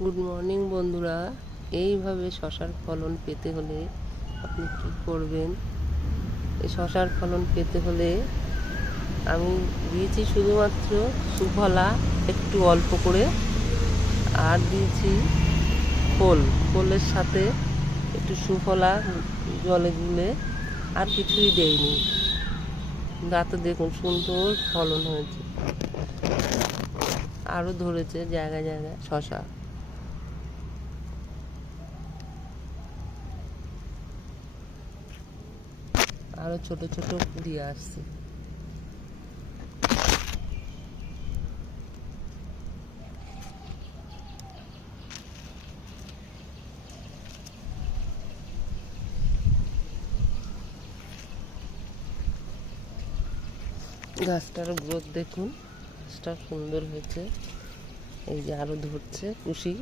Good morning বন্ধুরা। এইভাবে শশার ফলন পেতে হলে আপনি কি করবেন? এই শশার ফলন পেতে হলে আমি দিয়েছি শুধুমাত্র সুফলা একটু অল্প করে, আর দিয়েছি খোলের সাথে একটু সুফলা জলে গুলে, আর কিছুই দেইনি। গাছে দেখুন সুন্দর ফলন হয়েছে, আরও ধরেছে জায়গায় জায়গায় শশা। আরো ছোট ছোট কুড়ি আসছে। গাছটার গ্রোথ দেখুন, গাছটা সুন্দর হয়েছে। এই যে আরো ধরছে কুশি।